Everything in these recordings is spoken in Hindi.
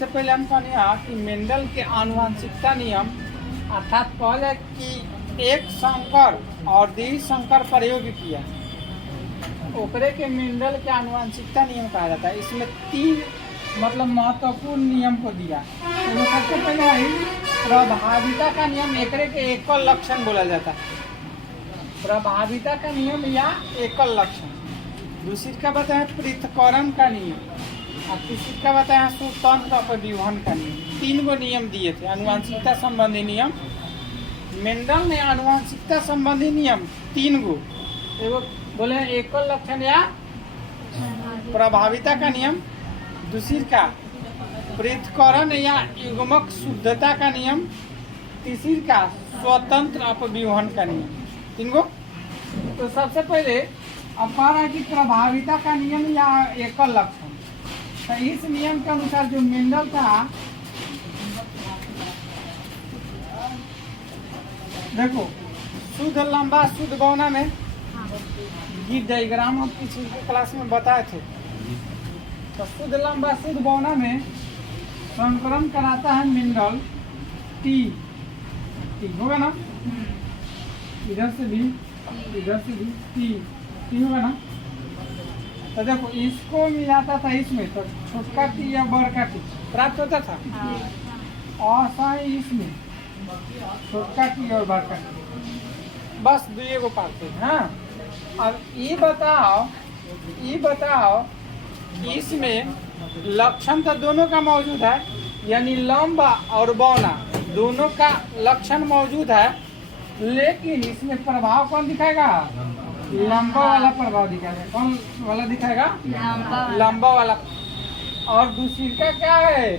सबसे पहले हम कहनिया कि मेंडल के आनुवंशिकता नियम अर्थात कहले कि एक संकर और द्विसंकर प्रयोग किया, ओकरे के मेंडल के आनुवंशिकता नियम कहा जाता है। इसमें 3 मतलब महत्वपूर्ण नियम को दिया। तो सबसे पहले है प्रभाविता का नियम, एकरे के एकल लक्षण बोला जाता है, प्रभाविता का नियम या एकल लक्षण। दूसरी का बताया पृथक्करण का नियम, और तीसरी का बताया स्वतंत्र अपव्यूहन का नियम। 3 गो नियम दिए थे आनुवंशिकता संबंधी नियम। मेंडल ने आनुवंशिकता संबंधी नियम 3 गो, एगो बोले एकल लक्षण या प्रभाविता का नियम, दूसरी का पृथक्करण या युग्मक शुद्धता का नियम, तीसरी का स्वतंत्र अपव्यूहन का नियम। 3 गो। तो सबसे पहले अब कह रहा है कि प्रभाविता का नियम या एकल लक्षण। तो इस नियम के अनुसार जो मेंडल था, देखो शुद्ध लंबा शुद्ध बौना में गीत डायग्राम हम पिछले क्लास में बताए थे। तो शुद्ध लंबा शुद्ध बौना में संकरण कराता है मेंडल टी होगा ना, इधर से भी टी होगा ना। तो देखो इसको मिलाता था इसमें, तो छोटका टी या बड़का टी प्राप्त होता था, ऐसा ही इसमें छोटका टी और बड़का टी, बस 2 गो पाते हैं। हाँ, अब ये बताओ इसमें लक्षण तो दोनों का मौजूद है, यानी लंबा और बौना दोनों का लक्षण मौजूद है, लेकिन इसमें प्रभाव कौन दिखाएगा? लंबा वाला प्रभाव दिखाएगा। कौन वाला दिखाएगा? लंबा वाला। और दूसरी का क्या है?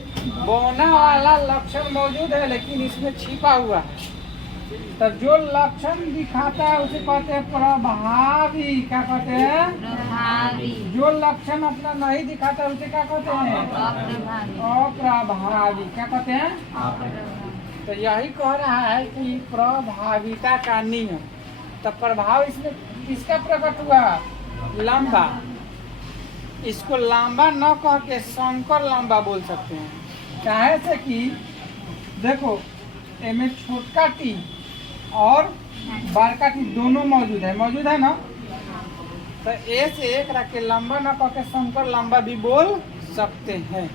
बौना वाला लक्षण मौजूद है, लेकिन इसमें छिपा हुआ है। तो जो लक्षण दिखाता है उसे कहते हैं प्रभावी। क्या कहते हैं? प्रभावी। जो लक्षण अपना नहीं दिखाता उसे क्या कहते हैं? अप्रभावी। क्या कहते हैं? तो यही कह रहा है कि प्रभाविता का नियम। तो प्रभाव इसमें किसका प्रकट हुआ? लंबा। इसको लंबा न कह के संकर लंबा बोल सकते हैं। काहे से कि देखो इसमें छोटका टी और बड़का टी दोनों मौजूद है ना। तो ए से एक रख के लंबा न कह के संकर लंबा भी बोल सकते हैं।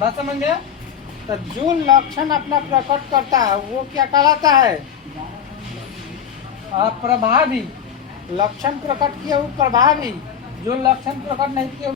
बात समझ गए? तो जो लक्षण अपना प्रकट करता है वो क्या कहलाता है? प्रभावी। लक्षण प्रकट किया वो प्रभावी, जो लक्षण प्रकट नहीं किया